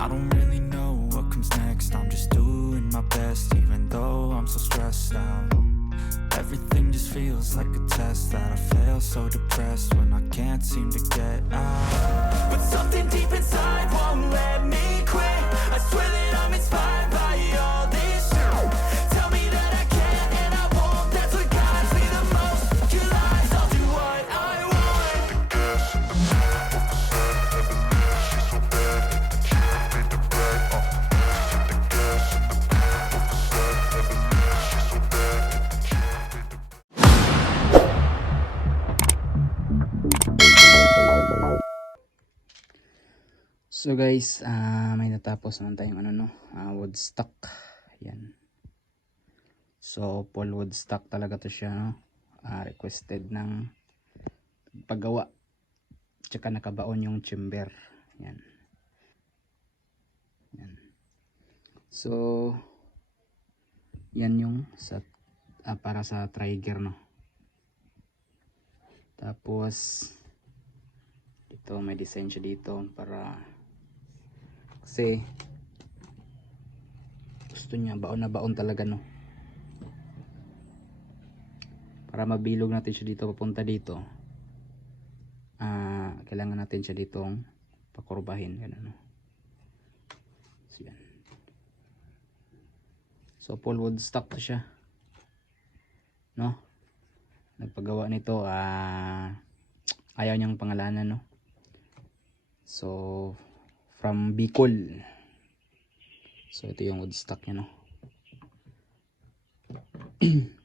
I don't really know what comes next. I'm just doing my best, even though I'm so stressed out. Everything just feels like a test that I fail, so depressed when I can't seem to get out. But something deep inside won't let me quit. I swear that I'm inspired by all this shit. Tell me that I can and I won't. That's what guides me the most. Your lies, I'll do what I want. So guys, may natapos naman tayong Woodstock. Yan. So Paul Woodstock talaga to siya, no? Requested ng paggawa. Tsaka nakabaon yung chamber. Yan. Yan. So yan yung sa para sa trigger, no? Tapos dito may design siya dito para kasi gusto niya baon na baon talaga, no? Para mabilog natin siya dito papunta dito. Kailangan natin siya ditong pakurbahin, ganun, no? So yan. So Paul Woodstock to siya, no? Nagpagawa nito, ayaw niyang pangalanan, no? So from Bicol. So ito yung Woodstock niya, no?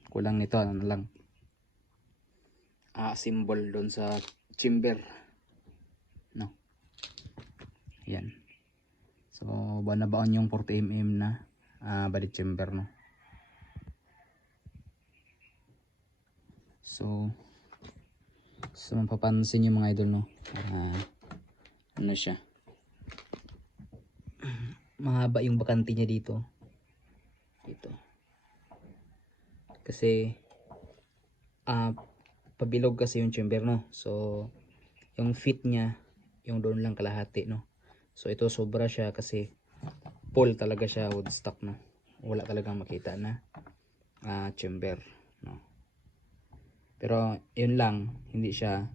Kulang nito, ano lang, symbol doon sa chamber, no? Yan. So banabaon yung 40mm na body chamber, no? So mapapansin yung mga idol, no? Ano siya, mahaba yung bakante niya dito kasi pabilog kasi yung chamber, no? So yung fit niya yung doon lang kalahati, no? So ito sobra siya kasi full talaga siya Woodstock, no? Wala talagang makita na chamber, no? Pero yun lang, hindi siya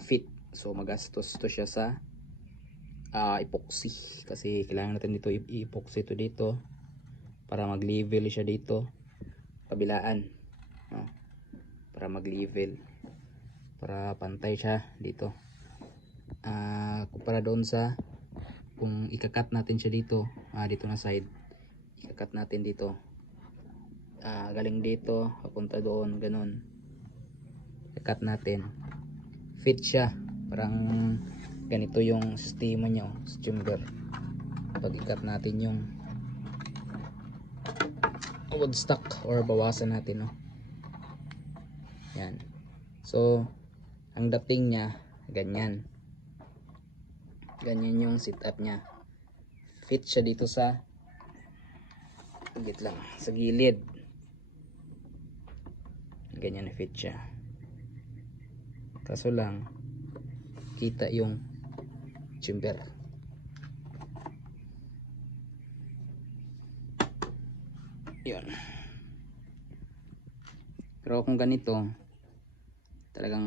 fit. So magastos to siya sa epoxy kasi kailangan natin dito i-epoxy to dito para mag-level siya dito kabilaan, no? Para mag-level, para pantay siya dito, kumpara doon sa kung ikakat natin siya dito, dito na side, ikakat natin dito, galing dito papunta doon, ganun, ikakat natin, fit siya, parang ganito yung sistema niya, sa chamber. Pag ikat natin yung Woodstock or bawasan natin, no? Yan. So ang dating niya ganyan yung setup niya, fit siya dito sa sa gilid, ganyan na fit siya, kaso lang kita yung chamber. Yun. Pero kung ganito talagang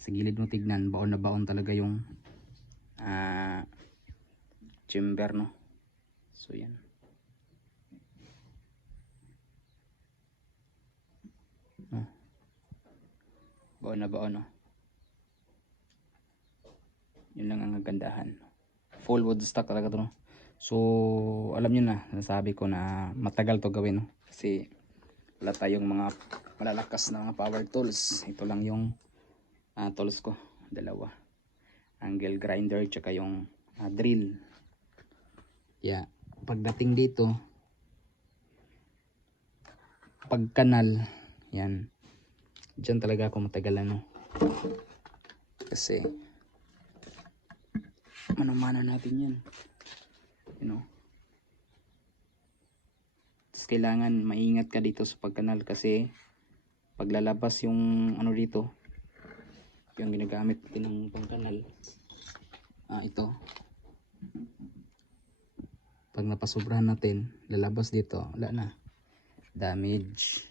sa gilid mo tignan, baon na baon talaga yung chamber, no? So yan. Baon na baon, no? Yun lang ang kagandahan. Full Woodstock talaga to, no? So alam nyo na, nasabi ko na matagal to gawin, no? Kasi wala tayong mga malalakas na mga power tools. Ito lang yung tools ko, dalawa, angle grinder tsaka yung drill. Yeah, pagdating dito pag kanal, yan, dyan talaga ako matagalan, no? Kasi manamana natin yan, you know. Tapos kailangan maingat ka dito sa pagkanal kasi paglalabas yung ano dito, yung ginagamit din ng pangkanal, ito. Pag napasobrahan natin, lalabas dito, wala na. Damage.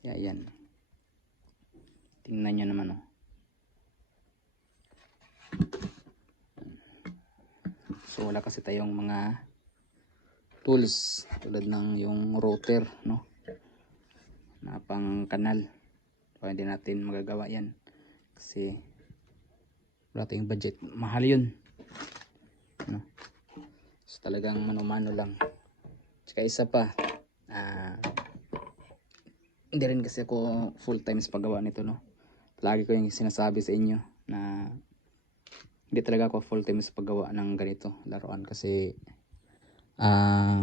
Kaya yan. Tingnan nyo naman oh. So wala kasi tayong mga tools tulad ng yung router, no? Na pang kanal. So hindi natin magagawa yan. Kasi wala tayong budget. Mahal yun. No? So talagang mano-mano lang. Tsaka isa pa, hindi rin kasi ako full time sa paggawa nito, no? Lagi ko yung sinasabi sa inyo na hindi talaga ako full time sa paggawa ng ganito laruan kasi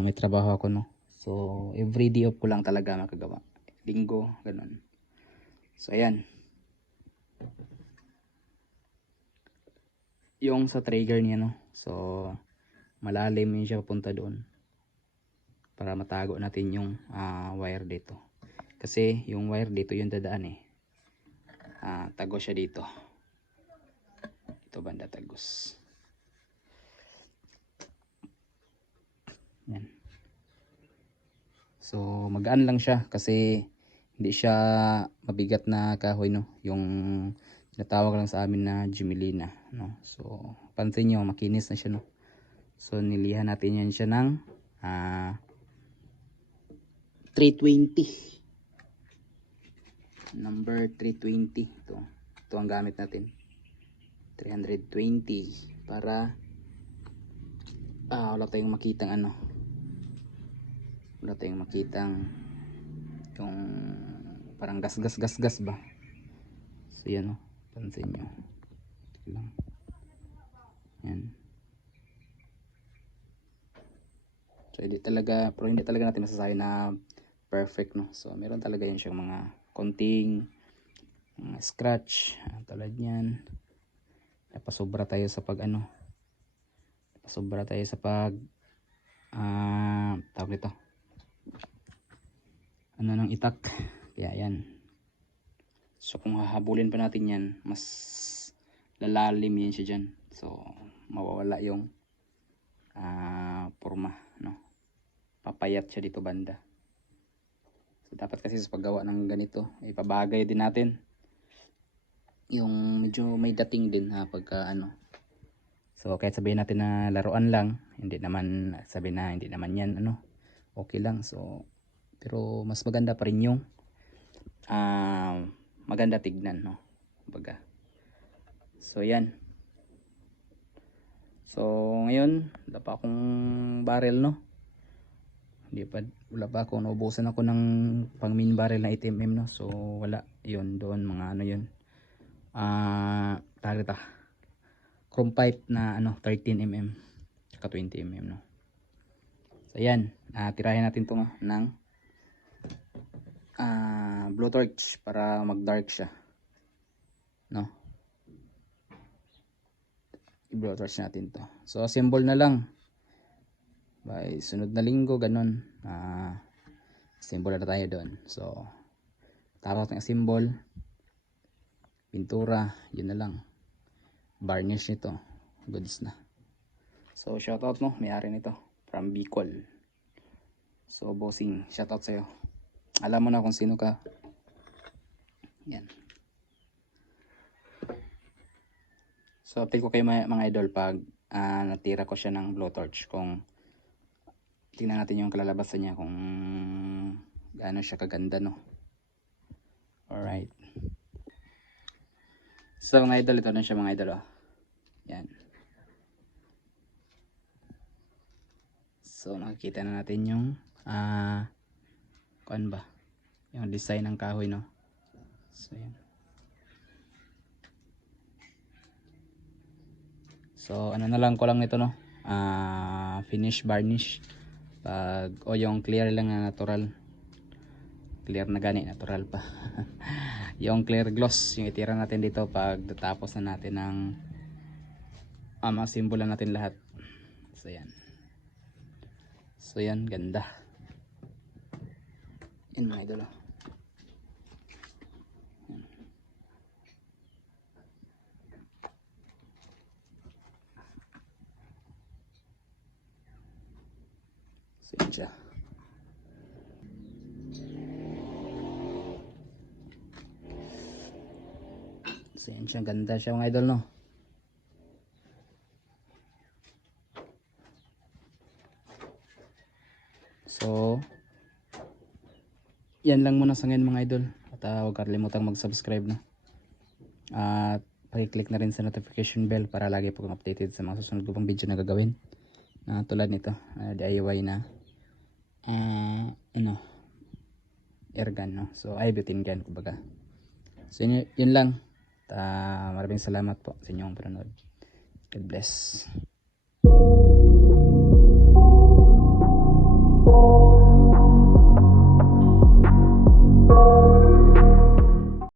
may trabaho ako, no? So every day off ko lang talaga makagawa. Linggo, ganun. So ayan. Yung sa trigger niya, no? So malalim yun siya papunta doon para matago natin yung wire dito. Kasi yung wire dito yung dadaan eh. Tagos siya dito. Ito banda tagos. Yan. So magaan lang siya kasi hindi siya mabigat na kahoy, no? Yung tinatawag lang sa amin na Jumelina, no? So pansin nyo makinis na siya, no? So nilihan natin yan siya ng 320. Number 320 ito ang gamit natin, 320 para wala tayong makitang wala tayong makitang yung parang gas ba. So yan o, pansin nyo lang. Yan. So hindi talaga natin masasabi na perfect, no? So meron talaga yan siyang mga konting scratch tulad niyan. Napasobra tayo sa pag napasobra tayo sa pag tawag nito ng itak, kaya yan. So kung hahabulin pa natin yan, mas lalalim yan siya dyan. So mawawala yung forma, no? Papayat siya dito banda. So dapat kasi sa paggawa ng ganito, ipabagay din natin yung medyo may dating din pagka So kahit sabihin natin na laruan lang, hindi naman yan okay lang. So pero mas maganda pa rin yung maganda tignan, no? Baga. So yan. So ngayon wala pa akong barrel, no? Wala pa ako, naubusan ako ng pang min barrel na 8mm, no? So wala yun doon, mga yun chrome pipe na 13mm saka 20mm, no? So yan, tirahin natin to ng blowtorch para mag dark siya, no? I-blowtorch natin to. So assemble na lang by sunod na linggo, ganun. Assemble na tayo doon. So tapos ng assemble, pintura, yun na lang. Varnish nito, goods na. So shoutout mo, may-ari nito from Bicol. So bossing, shoutout sa'yo. Alam mo na kung sino ka. Yan. So update ko kayo mga idol pag natira ko siya ng blowtorch, kung tingnan natin yung kalalabasan niya, kung gaano siya kaganda, no? Alright. So mga idol, ito na siya mga idol, yan. So nakikita na natin yung kuan ba, yung design ng kahoy, no? So yan. So ano na lang ko lang ito, no? Finish varnish o yung clear lang na natural, clear na gani, natural pa. Yung clear gloss yung itira natin dito pag natapos na natin ng masimbolan natin lahat. So yan. So yan, ganda. Yan mga idol. So yan siya, ganda siya mga idol no. So yan lang muna sa ngayon mga idol. At huwag kalimutang mag-subscribe no. At pakiclick na rin sa notification bell para lagi po kang updated sa mga susunod ko pang video na gagawin. Tulad nito, DIY na air gun no. So ay butane gun kumbaga. So yun lang. Maraming salamat po sa inyong panonood. God bless.